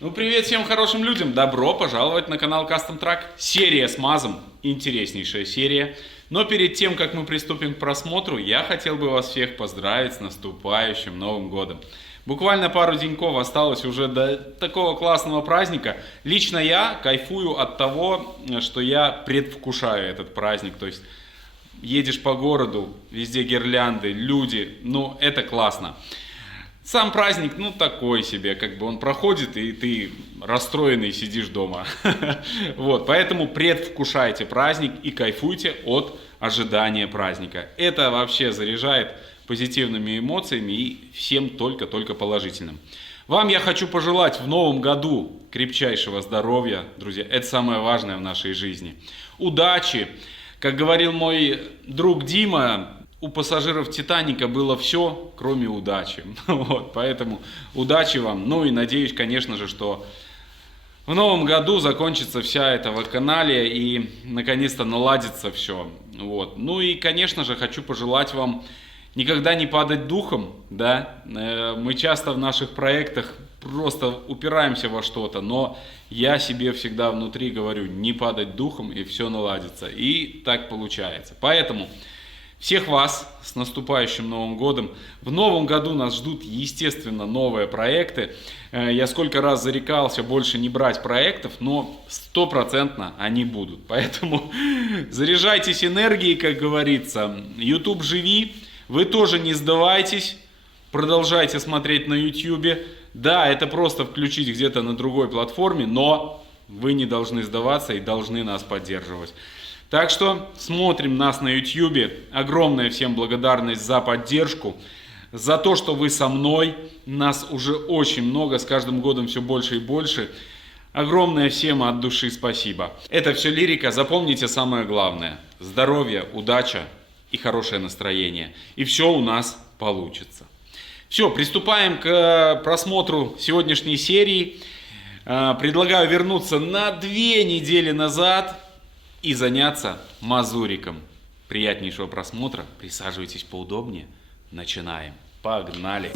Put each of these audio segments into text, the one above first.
Ну, привет всем хорошим людям! Добро пожаловать на канал Custom Truck. Серия с МАЗом, интереснейшая серия. Но перед тем, как мы приступим к просмотру, я хотел бы вас всех поздравить с наступающим Новым Годом. Буквально пару деньков осталось уже до такого классного праздника. Лично я кайфую от того, что я предвкушаю этот праздник. То есть едешь по городу, везде гирлянды, люди, ну это классно. Сам праздник, ну, такой себе, как бы он проходит, и ты расстроенный сидишь дома. Вот, поэтому предвкушайте праздник и кайфуйте от ожидания праздника. Это вообще заряжает позитивными эмоциями и всем только-только положительным. Вам я хочу пожелать в новом году крепчайшего здоровья, друзья. Это самое важное в нашей жизни. Удачи. Как говорил мой друг Дима, у пассажиров Титаника было все, кроме удачи. Вот, поэтому удачи вам. Ну и надеюсь, конечно же, что в новом году закончится вся эта вакханалия и наконец-то наладится все. Вот. Ну и, конечно же, хочу пожелать вам никогда не падать духом. Да? Мы часто в наших проектах просто упираемся во что-то, но я себе всегда внутри говорю, не падать духом, и все наладится. И так получается. Поэтому всех вас с наступающим Новым Годом. В Новом году нас ждут, естественно, новые проекты. Я сколько раз зарекался больше не брать проектов, но 100% они будут. Поэтому заряжайтесь энергией, как говорится. YouTube живи. Вы тоже не сдавайтесь. Продолжайте смотреть на YouTube. Да, это просто включить где-то на другой платформе, но вы не должны сдаваться и должны нас поддерживать. Так что смотрим нас на YouTube. Огромная всем благодарность за поддержку, за то, что вы со мной. Нас уже очень много, с каждым годом все больше и больше. Огромное всем от души спасибо. Это все лирика. Запомните самое главное. Здоровье, удача и хорошее настроение. И все у нас получится. Все, приступаем к просмотру сегодняшней серии. Предлагаю вернуться на 2 недели назад и заняться мазуриком. Приятнейшего просмотра. Присаживайтесь поудобнее. Начинаем. Погнали!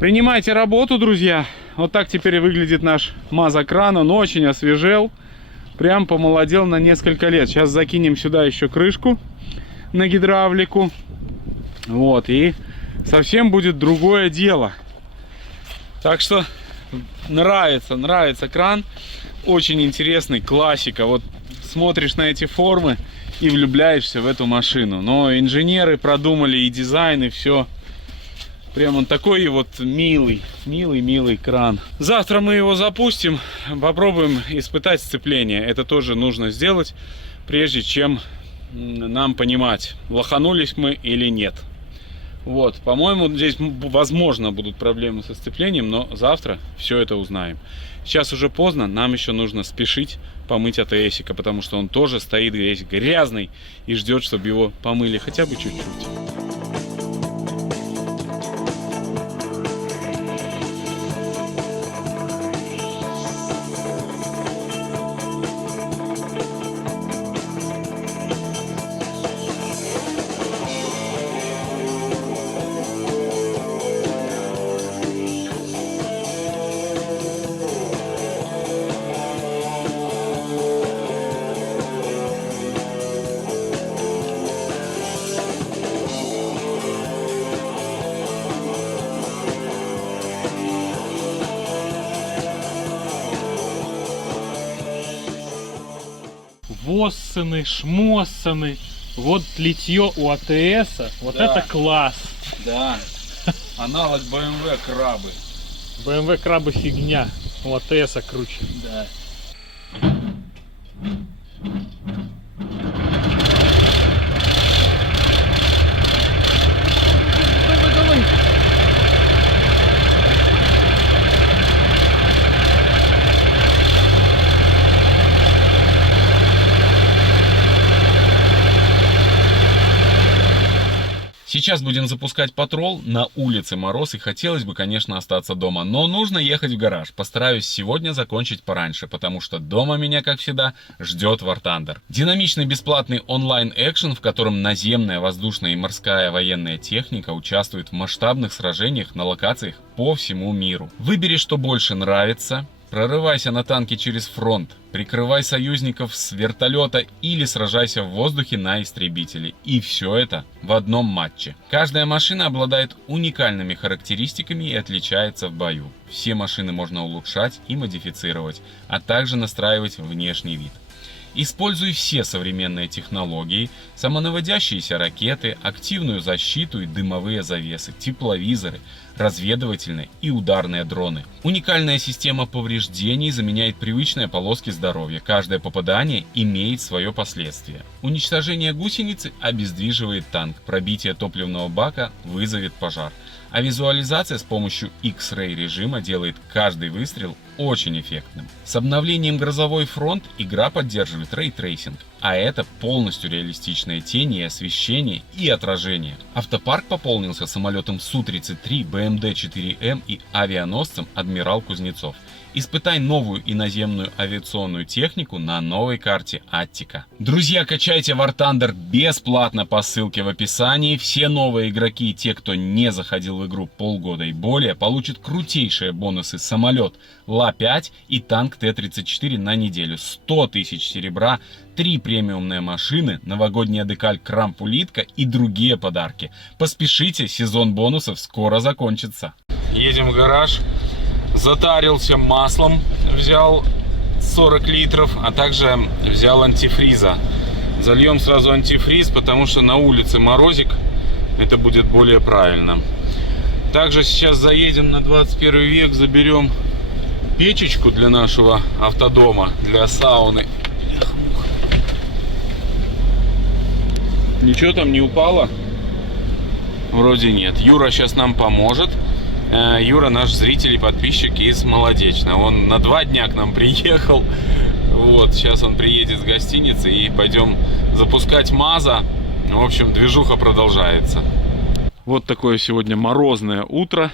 Принимайте работу, друзья. Вот так теперь выглядит наш МАЗ-кран. Он очень освежел. Прям помолодел на несколько лет. Сейчас закинем сюда еще крышку на гидравлику. Вот. И совсем будет другое дело. Так что нравится кран. Очень интересный, классика. Вот смотришь на эти формы и влюбляешься в эту машину. Но инженеры продумали и дизайн, и все. Прям он такой вот милый кран. Завтра мы его запустим, попробуем испытать сцепление. Это тоже нужно сделать, прежде чем нам понимать, лоханулись мы или нет. Вот, по-моему, здесь, возможно, будут проблемы со сцеплением, но завтра все это узнаем. Сейчас уже поздно, нам еще нужно спешить помыть АТСика, потому что он тоже стоит весь грязный и ждет, чтобы его помыли хотя бы чуть-чуть. Воссаны, шмоссаны. Вот литье у АТСа. Вот да. Это класс. Да. Аналог BMW крабы. BMW крабы фигня. У АТСа круче. Да. Давай. Сейчас будем запускать патрол, на улице мороз и хотелось бы, конечно, остаться дома, но нужно ехать в гараж. Постараюсь сегодня закончить пораньше, потому что дома меня, как всегда, ждет War Thunder. Динамичный бесплатный онлайн-экшен, в котором наземная, воздушная и морская военная техника участвует в масштабных сражениях на локациях по всему миру. Выбери, что больше нравится. Прорывайся на танке через фронт, прикрывай союзников с вертолета или сражайся в воздухе на истребителе. И все это в одном матче. Каждая машина обладает уникальными характеристиками и отличается в бою. Все машины можно улучшать и модифицировать, а также настраивать внешний вид. Используй все современные технологии, самонаводящиеся ракеты, активную защиту и дымовые завесы, тепловизоры, разведывательные и ударные дроны. Уникальная система повреждений заменяет привычные полоски здоровья. Каждое попадание имеет свое последствие. Уничтожение гусеницы обездвиживает танк, пробитие топливного бака вызовет пожар. А визуализация с помощью X-Ray режима делает каждый выстрел очень эффектным. С обновлением Грозовой фронт игра поддерживает рейтрейсинг, а это полностью реалистичные тени и освещение и отражение. Автопарк пополнился самолетом Су-33, БМД-4М и авианосцем Адмирал Кузнецов. Испытай новую иноземную авиационную технику на новой карте Аттика. Друзья, качайте War Thunder бесплатно по ссылке в описании. Все новые игроки и те, кто не заходил в игру полгода и более, получат крутейшие бонусы: самолет Ла-5 и танк Т-34 на неделю, 100 тысяч серебра, 3 премиумные машины, новогодняя декаль Крампулитка и другие подарки. Поспешите, сезон бонусов скоро закончится. Едем в гараж. Затарился маслом, взял 40 литров, а также взял антифриза. Зальем сразу антифриз, потому что на улице морозик, это будет более правильно. Также сейчас заедем на 21 век, заберем печечку для нашего автодома, для сауны. Ничего там не упало? Вроде нет. Юра сейчас нам поможет. Юра наш зритель и подписчик из Молодечно. Он на 2 дня к нам приехал. Вот, сейчас он приедет с гостиницы и пойдем запускать МАЗа. В общем, движуха продолжается. Вот такое сегодня морозное утро.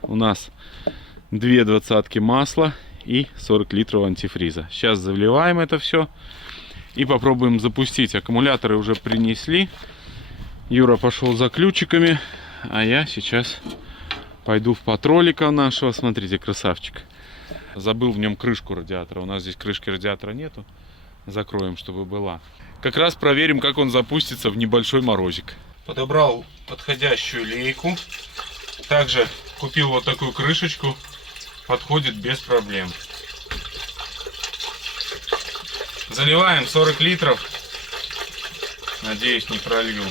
У нас 2 двадцатки масла и 40 литров антифриза. Сейчас заливаем это все и попробуем запустить. Аккумуляторы уже принесли. Юра пошел за ключиками, а я сейчас пойду в патролика нашего. Смотрите, красавчик. Забыл в нем крышку радиатора. У нас здесь крышки радиатора нету. Закроем, чтобы была. Как раз проверим, как он запустится в небольшой морозик. Подобрал подходящую лейку. Также купил вот такую крышечку. Подходит без проблем. Заливаем 40 литров. Надеюсь, не пролью.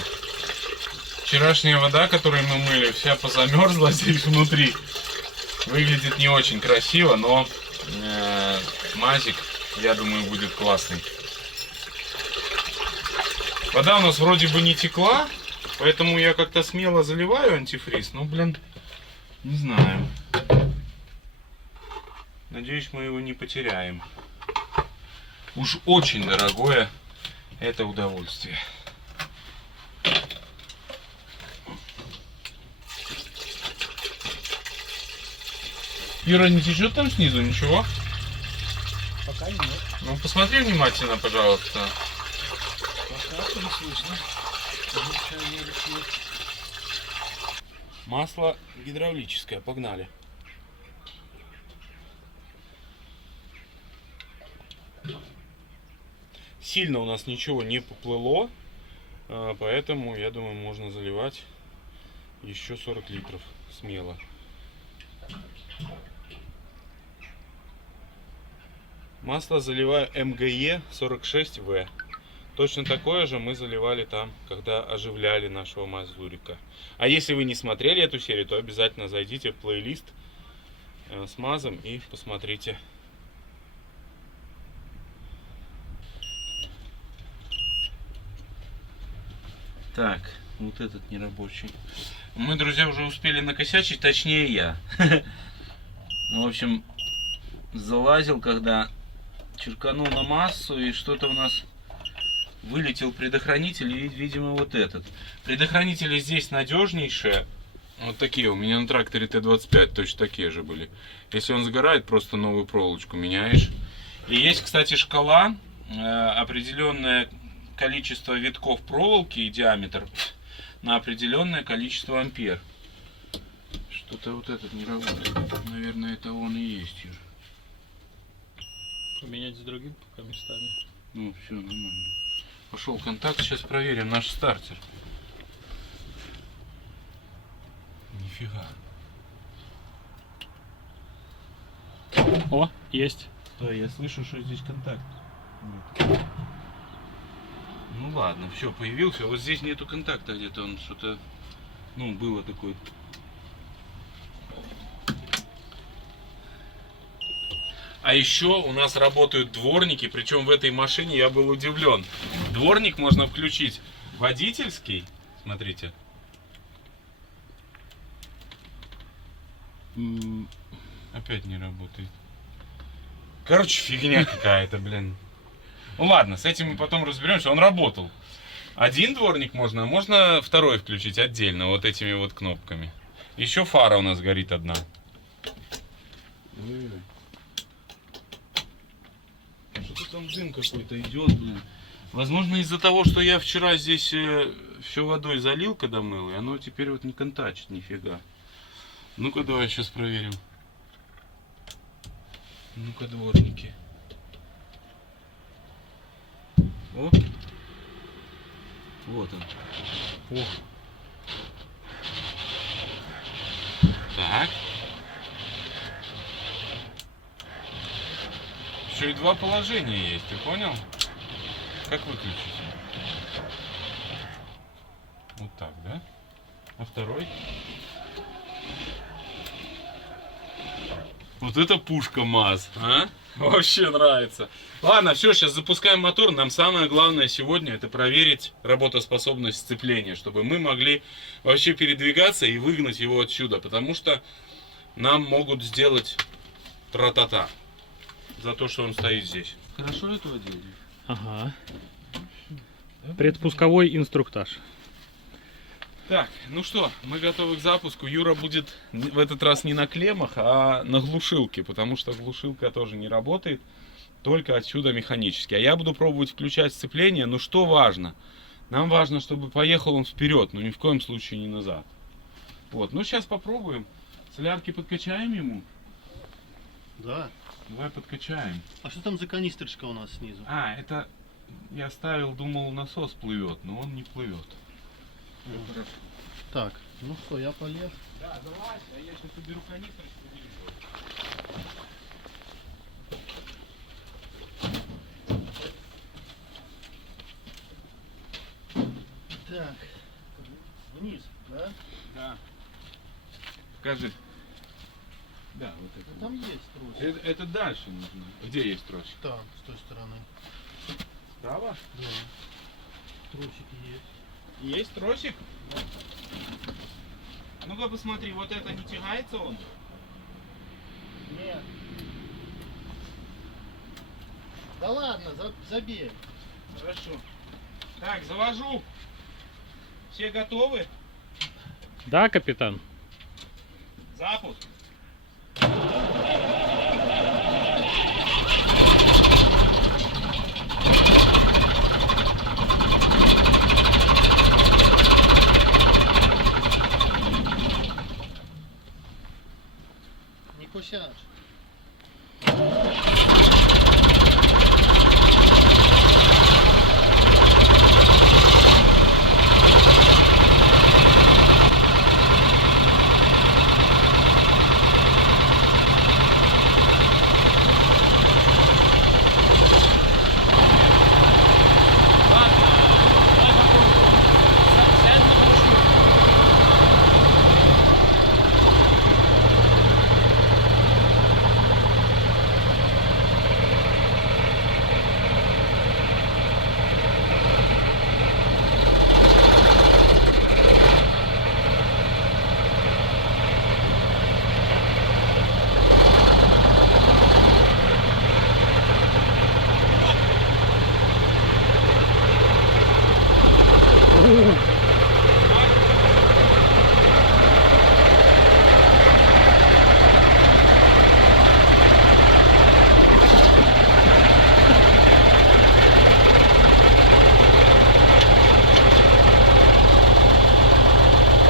Вчерашняя вода, которую мы мыли, вся позамерзла здесь внутри. Выглядит не очень красиво, но мазик, я думаю, будет классный. Вода у нас вроде бы не текла, Поэтому я как-то смело заливаю антифриз, но, блин, не знаю. Надеюсь, мы его не потеряем. Уж очень дорогое это удовольствие. Ира, не течет там снизу ничего? Пока нет. Ну, посмотри внимательно, пожалуйста. Пока не слышно. Масло гидравлическое, погнали. Сильно у нас ничего не поплыло, поэтому, я думаю, можно заливать еще 40 литров смело. Масло заливаю МГЕ 46В. Точно такое же мы заливали там, когда оживляли нашего Мазурика. А если вы не смотрели эту серию, то обязательно зайдите в плейлист с МАЗом и посмотрите. Так, вот этот нерабочий. Мы, друзья, уже успели накосячить, точнее я. В общем, залазил, когда черканул на массу, и что-то у нас вылетел предохранитель, и, видимо, вот этот. Предохранители здесь надежнейшие. Вот такие у меня на тракторе Т-25 точно такие же были. Если он сгорает, просто новую проволочку меняешь. И есть, кстати, шкала, определенное количество витков проволоки и диаметр на определенное количество ампер. Что-то вот этот не работает. Наверное, это он и есть. Поменять с другим пока местами. Ну, все нормально. Пошел контакт, сейчас проверим наш стартер. Нифига. О, есть. Стой, я слышу, что здесь контакт. Ну ладно, все, появился. Вот здесь нету контакта где-то, он что-то, ну, было такое. А еще у нас работают дворники, причем в этой машине я был удивлен. Дворник можно включить водительский, смотрите. Опять не работает. Короче, фигня какая-то, блин. Ну ладно, с этим мы потом разберемся. Он работал. Один дворник можно, а можно второй включить отдельно, вот этими вот кнопками. Еще фара у нас горит одна. Что-то там дым какой-то идет, блин. Возможно, из-за того, что я вчера здесь все водой залил, когда мыл, и оно теперь вот не контачит нифига. Ну-ка, давай сейчас проверим. Ну-ка, дворники. О! Вот он. О, Так. Еще и два положения есть, ты понял? Как выключить? Вот так, да? А второй? Вот это пушка МАЗ, а? Вообще нравится. Ладно, все, сейчас запускаем мотор. Нам самое главное сегодня это проверить работоспособность сцепления, чтобы мы могли вообще передвигаться и выгнать его отсюда, потому что нам могут сделать тра-та-та за то, что он стоит здесь. Хорошо этого делали? ага. Предпусковой инструктаж. Так, ну что, мы готовы к запуску. Юра будет в этот раз не на клеммах, а на глушилке, потому что глушилка тоже не работает, только отсюда механически. А я буду пробовать включать сцепление, но что важно? Нам важно, чтобы поехал он вперед, но ни в коем случае не назад. Вот, ну сейчас попробуем. Солярки подкачаем ему? Да. Давай подкачаем. А что там за канистрочка у нас снизу? А, это я ставил, думал, насос плывет, но он не плывет. Хорошо. Так, ну что, я полез. Да, давай, а я сейчас уберу канистрочку. Так, вниз, да? Да. Покажи. Да, вот это. Ну, там есть тросик. Это дальше нужно. Где есть тросик? Там, с той стороны. Справа? Да. Тросики есть. Есть тросик? А ну-ка посмотри, вот это не тягается он? Нет. Да ладно, забей. Хорошо. Так, завожу. Все готовы? Да, капитан? Запуск. Не кусяш.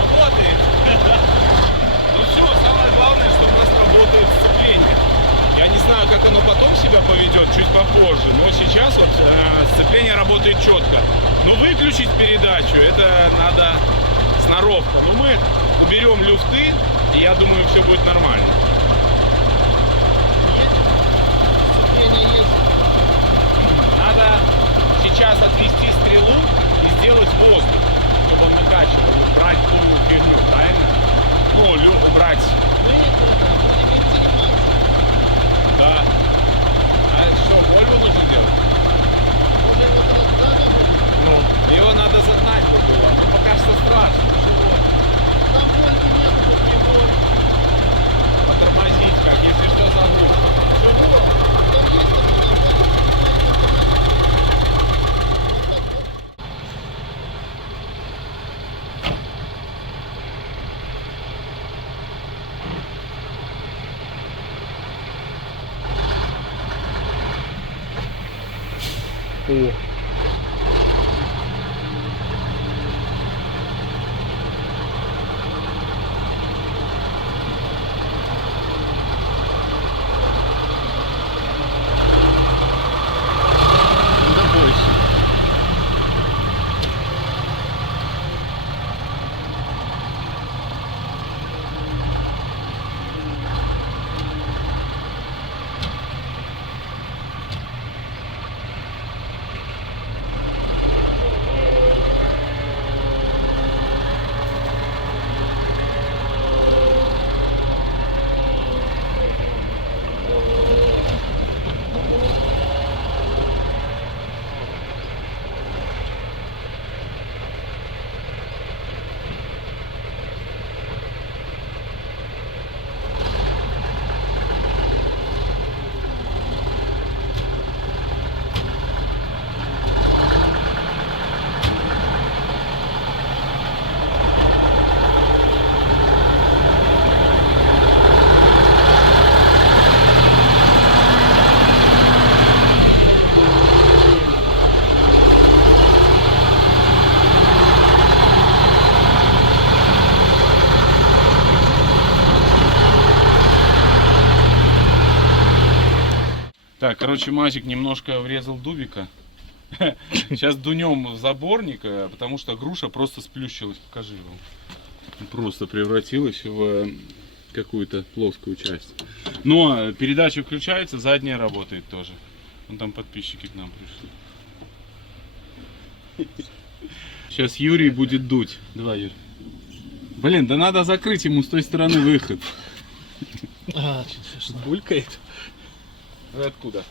Работает. Ну все, самое главное, что у нас работает сцепление. Я не знаю, как оно потом себя поведет, чуть попозже, но сейчас вот сцепление работает четко. Но выключить передачу, это надо сноровка. Но мы уберем люфты, и я думаю, все будет нормально. Сцепление есть. Надо сейчас отвести стрелу и сделать воздух, чтобы он накачивал, убрать ту фигню, правильно? Ну, убрать, Мы это будем им заниматься. да. А что, Вольву нужно делать? Уже вот это туда надо. Ну, Его надо загнать вот было, но пока что страшно. Там вольвы нету, тут прибор. Потормозить как, если что, заглушь. Чего? Там есть капитан, вот так вот. о. Да бойся. Так, короче, Мазик немножко врезал дубика. Сейчас дунем в заборник, потому что груша просто сплющилась. Покажи его. Просто превратилась в какую-то плоскую часть. Но передача включается, задняя работает тоже. Вон там подписчики к нам пришли. Сейчас Юрий будет дуть. Давай, Юрий. Блин, да надо закрыть ему с той стороны выход. Булькает. Вы откуда?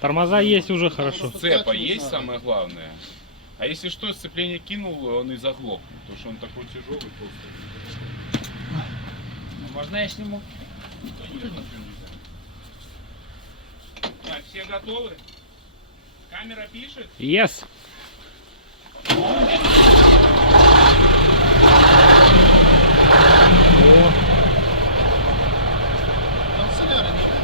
Тормоза есть уже хорошо. Цепа есть самое главное. А если что, сцепление кинул, он и заглох, потому что он такой тяжелый просто. Можно я сниму? Так, все готовы? Камера пишет? Yes. О, Там соляры не было.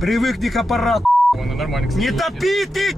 Привыкни к аппарату. он нормально, кстати. Не топи ты!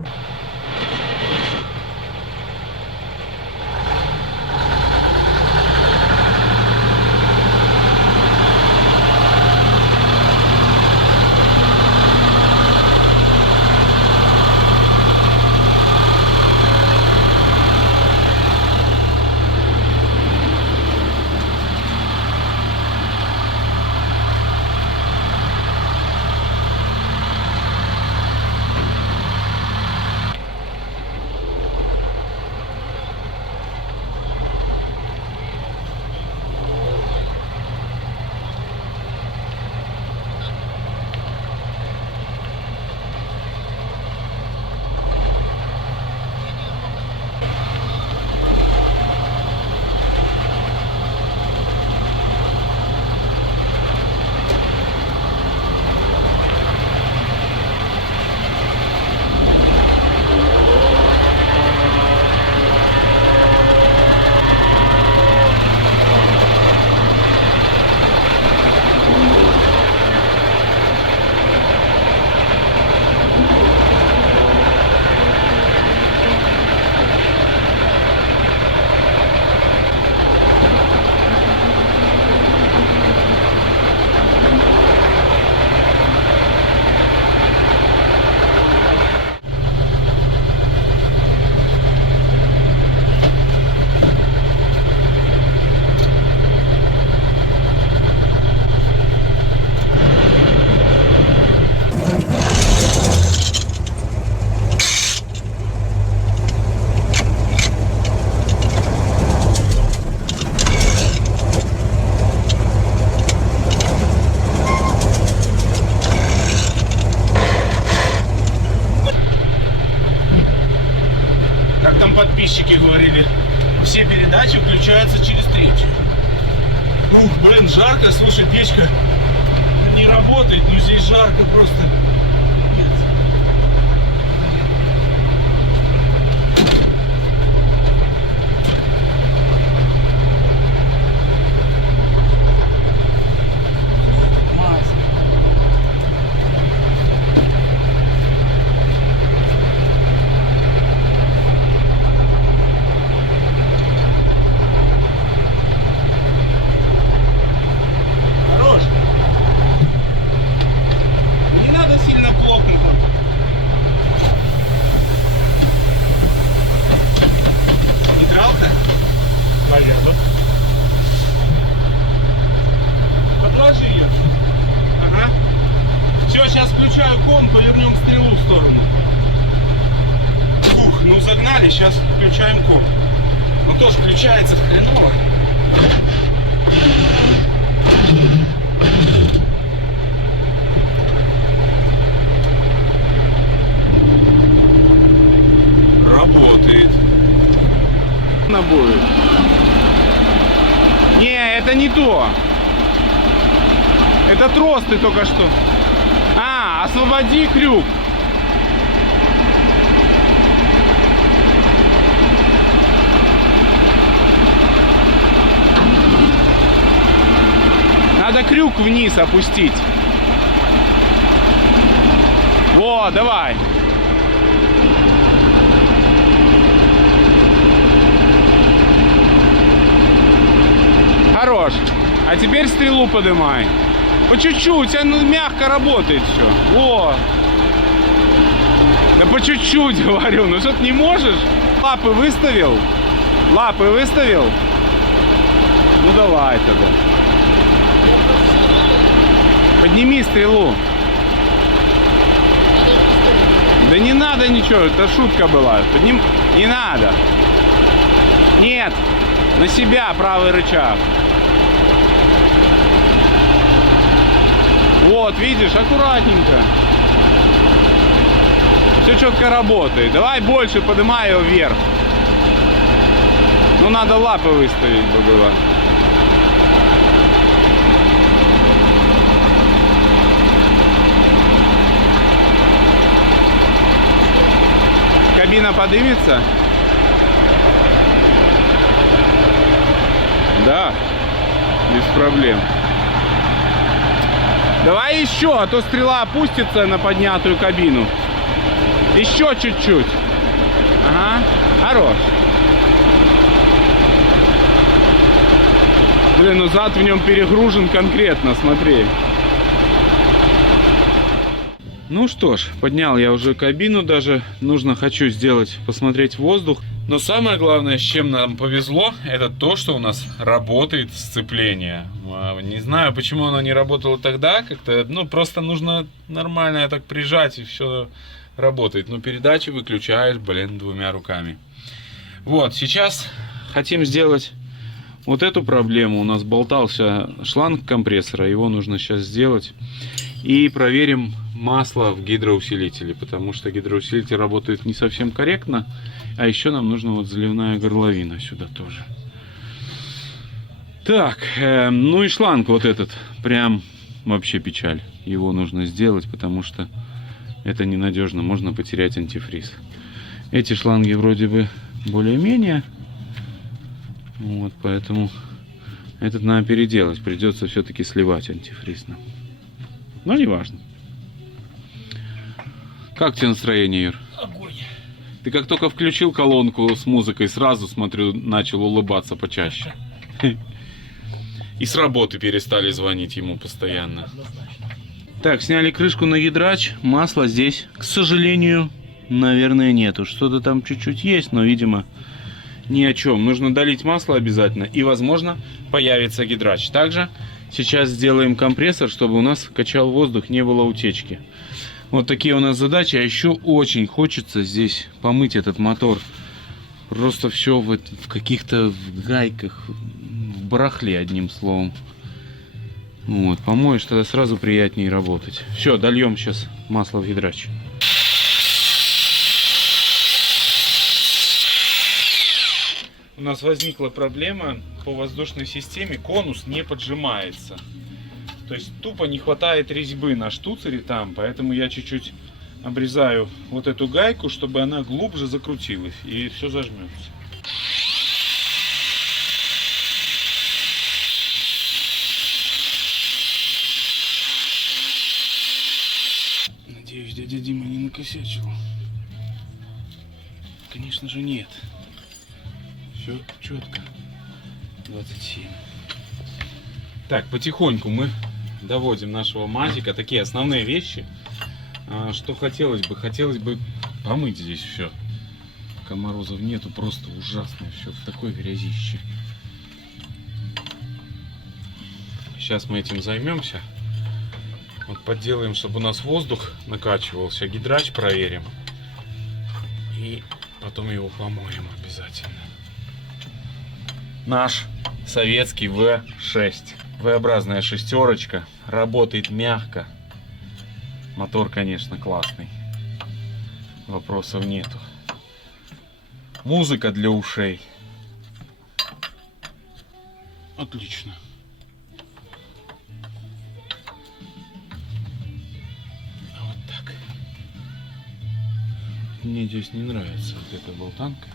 Как там подписчики говорили, все передачи включаются через третью. Ух, блин, жарко, слушай, печка не работает, но здесь жарко просто. Пипец. Хорош. Не надо сильно плотно там. Нейтралка? наверное. Подложи ее. Ага. Все, сейчас включаю ком, повернем стрелу в сторону. Ух, ну загнали, сейчас включаем ком. Но тоже включается хреново. Работает. Она будет. Не, это не то. Это трос ты только что. А, освободи крюк. Надо крюк вниз опустить. Во, давай. Хорош. А теперь стрелу поднимай. По чуть-чуть, оно мягко работает все. Во. Да по чуть-чуть, говорю. Ну что ты не можешь? Лапы выставил? Лапы выставил? Ну давай тогда. Подними стрелу. Да не надо ничего, это шутка была. Не надо. Нет, на себя правый рычаг. Вот, видишь, аккуратненько. Все четко работает. Давай больше поднимай его вверх. Ну, надо лапы выставить бы было. Кабина поднимется? Да, без проблем. Давай еще, а то стрела опустится на поднятую кабину. Еще чуть-чуть. Ага, хорош. Блин, ну зад в нем перегружен конкретно, смотри. Ну что ж, поднял я уже кабину даже. Хочу сделать, посмотреть воздух. Но самое главное, с чем нам повезло, это то, что у нас работает сцепление. Не знаю, почему оно не работало тогда. Как-то, ну, просто нужно нормально так прижать, и все работает. Но передачи выключаешь, блин, двумя руками. Вот, сейчас хотим сделать вот эту проблему. У нас болтался шланг компрессора, его нужно сейчас сделать. И проверим масло в гидроусилителе, потому что гидроусилитель работает не совсем корректно. А еще нам нужна вот заливная горловина сюда тоже. Так, ну и шланг вот этот, прям вообще печаль. Его нужно сделать, потому что это ненадежно, можно потерять антифриз. Эти шланги вроде бы более-менее. Вот, поэтому этот надо переделать. Придется все-таки сливать антифриз нам. Но не важно. Как тебе настроение, Юр? Огонь. Ты как только включил колонку с музыкой, сразу, смотрю, начал улыбаться почаще. И с работы перестали звонить ему постоянно. Однозначно. Так, сняли крышку на гидрач. Масла здесь, к сожалению, наверное, нету. Что-то там чуть-чуть есть, но, видимо, ни о чем. Нужно долить масло обязательно. И, возможно, появится гидрач. Также сейчас сделаем компрессор, чтобы у нас качал воздух, не было утечки. Вот такие у нас задачи. А еще очень хочется здесь помыть этот мотор. Просто все в каких-то гайках, в барахле, одним словом. Вот, помоешь, тогда сразу приятнее работать. Все, дольем сейчас масло в гидрач. У нас возникла проблема по воздушной системе. Конус не поджимается. То есть тупо не хватает резьбы на штуцере там, поэтому я чуть-чуть обрезаю вот эту гайку, чтобы она глубже закрутилась и все зажмется. Надеюсь, дядя Дима не накосячил. Конечно же нет. Все четко. 27. Так, потихоньку мы доводим нашего мазика. Такие основные вещи. Что хотелось бы помыть здесь все. Комарозов нету, просто ужасно все в такой грязище. Сейчас мы этим займемся. Вот подделаем, чтобы у нас воздух накачивался. Гидрач проверим. И потом его помоем обязательно. Наш советский V6. V-образная шестерочка. Работает мягко. Мотор, конечно, классный. Вопросов нету. Музыка для ушей. Отлично. Вот так. Мне здесь не нравится вот эта болтанка.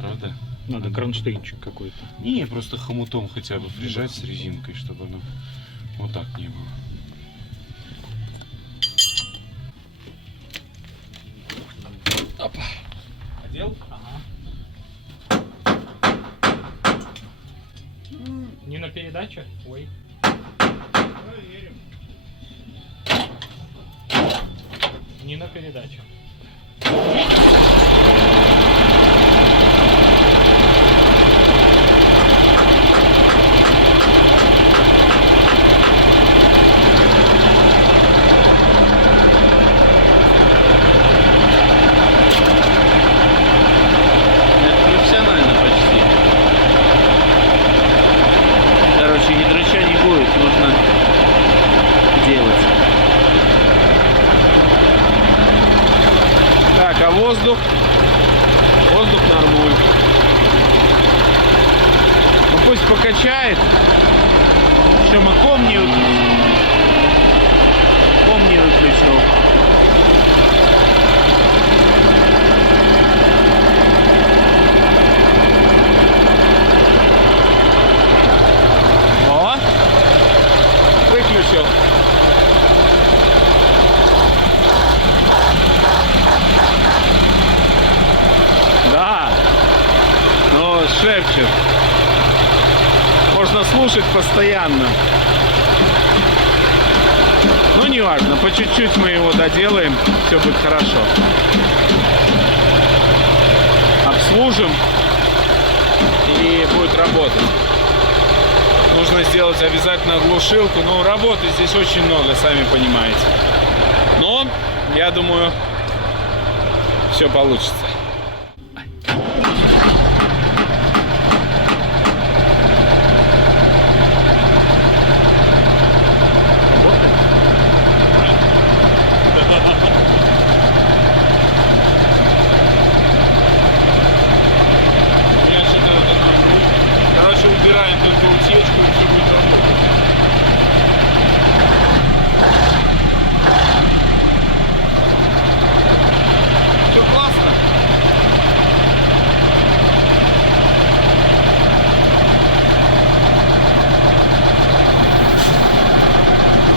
Правда? Надо кронштейнчик какой-то. Не, просто хомутом хотя бы прижать с резинкой, чтобы оно вот так не было. Опа. Одел? Ага. Не на передаче? Ой. Проверим. Не на передаче. Пока воздух нормуль. Ну пусть покачает. Еще мы ком не выключил. О! Выключил. Да. Ну, шепчет. Можно слушать постоянно. Ну, не важно, по чуть-чуть мы его доделаем, все будет хорошо. Обслужим и будет работать. Нужно сделать обязательно глушилку, но работы здесь очень много, сами понимаете. Но, я думаю, все получится. Убираем только утечку, и все будет работать. Все классно.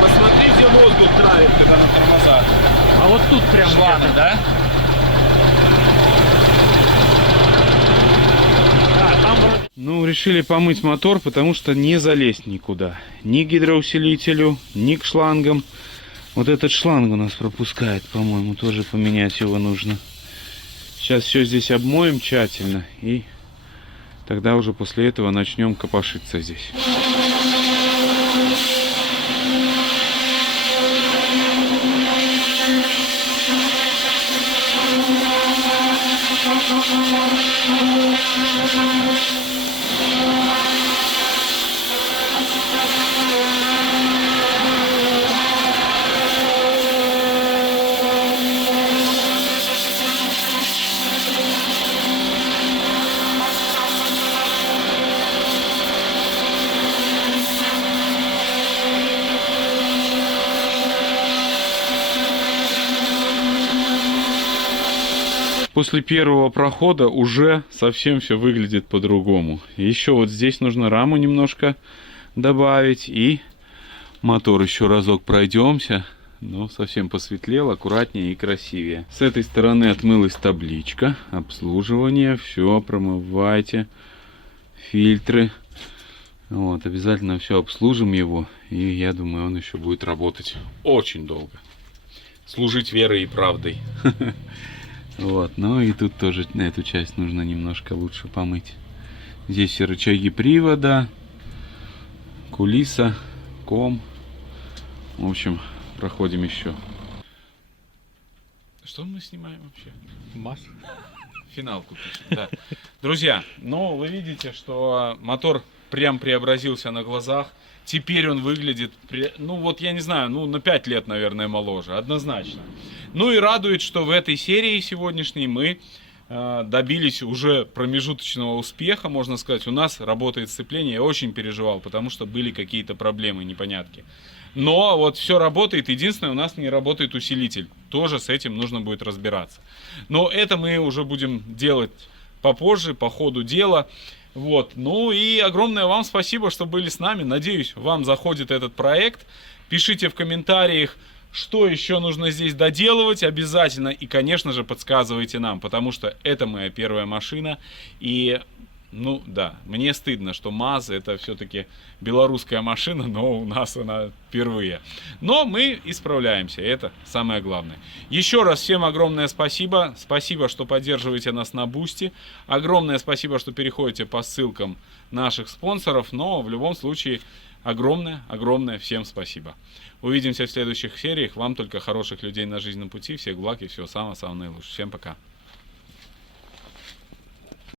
Посмотри, где воздух травит, когда на тормозах. А вот тут прям Шланг, где-то. да? Там вроде... Ну, решили помыть мотор, потому что не залезть никуда. Ни к гидроусилителю, ни к шлангам. Вот этот шланг у нас пропускает, по-моему, тоже поменять его нужно. Сейчас все здесь обмоем тщательно. И тогда уже после этого начнем копошиться здесь. После первого прохода уже совсем все выглядит по-другому. Еще вот здесь нужно раму немножко добавить. И мотор еще разок пройдемся. Ну, совсем посветлел, аккуратнее и красивее. С этой стороны отмылась табличка. Обслуживание. Все, промывайте. Фильтры. Вот, обязательно все обслужим его. И я думаю, он еще будет работать очень долго. Служить верой и правдой. Вот, ну и тут тоже на эту часть нужно немножко лучше помыть. Здесь все рычаги привода, кулиса, ком. В общем, проходим еще. Что мы снимаем вообще? Маш. Финалку пишем, да. Друзья, ну вы видите, что мотор прям преобразился на глазах. Теперь он выглядит, ну вот я не знаю, ну на 5 лет, наверное, моложе, однозначно. Ну и радует, что в этой серии сегодняшней мы добились уже промежуточного успеха, можно сказать. У нас работает сцепление, я очень переживал, потому что были какие-то проблемы, непонятки. Но вот все работает, единственное, у нас не работает усилитель. Тоже с этим нужно будет разбираться. Но это мы уже будем делать попозже, по ходу дела. Вот, ну и огромное вам спасибо, что были с нами. Надеюсь, вам заходит этот проект. Пишите в комментариях, что еще нужно здесь доделывать обязательно. И, конечно же, подсказывайте нам, потому что это моя первая машина. И, ну да, мне стыдно, что МАЗ это все-таки белорусская машина, но у нас она впервые. Но мы исправляемся, это самое главное. Еще раз всем огромное спасибо. Спасибо, что поддерживаете нас на Бусти. Огромное спасибо, что переходите по ссылкам наших спонсоров. Но в любом случае, огромное всем спасибо. Увидимся в следующих сериях. Вам только хороших людей на жизненном пути. Всех благ и всего самого наилучшего. Всем пока.